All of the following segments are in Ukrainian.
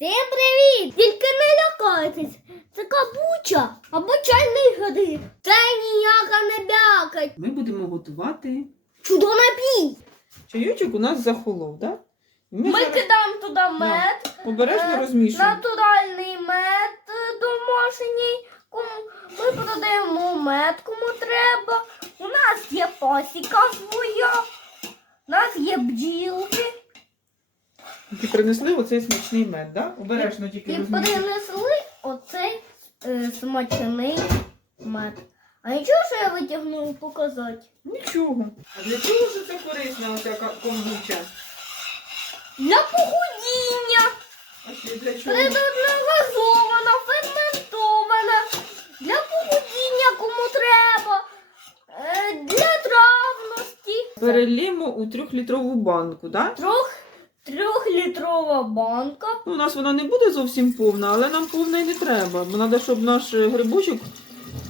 Всім привіт! Тільки не лякайтесь. Це кабуча або чайний гриб. Це ніяка не бякать. Ми будемо готувати. Чудо-напій. Чайочок у нас захолов, так? Да? Ми кидаємо туди мед. обережно е, розмішуємо. Натуральний мед домашній. Кому- Ми продаємо мед, кому треба. У нас є пасіка своя. У нас є бджілки. Які принесли оцей смачний мед, так? Да? Обережно тільки І розмішуємо. принесли оцей е, смачний мед. А нічого, що я витягну показати? Нічого. А для чого ж це корисна оця ка- комбуча? Для похудіння. А ще для чого? природногазована, ферментована. Для похудіння кому треба. Е, для травності. Переліємо у трьохлітрову банку, так? Да? Трьох, трьохлітрова банка. Ну, у нас вона не буде зовсім повна, але нам повна і не треба. Бо треба, щоб наш е, грибочок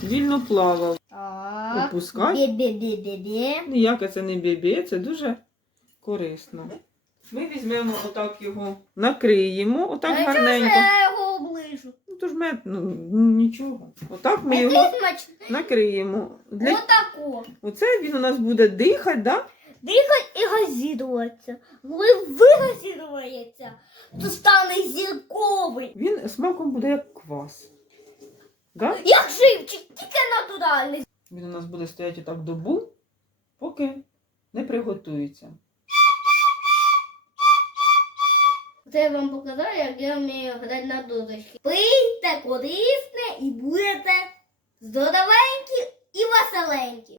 вільно плавав. Так. Опускай. Бі-бі-бі-бі-бі. Ніяке це не бібі, це дуже корисно. Ми візьмемо отак його, накриємо, отак А чого ж гарненько. я його оближу? Ну то ж мед, ну нічого. Отак ми його Який смачний. накриємо. Для... Отако. Оце він у нас буде дихати, да? Дихать і газіруватися. Коли вигазірується, то стане зірковий. Він смаком буде як квас. Да? Як живчик, тільки натуральний. Він у нас буде стояти отак добу, поки не приготується. Це я вам показав, як я вмію грати на дудочки. Пийте корисне і будете здоровенькі і веселенькі.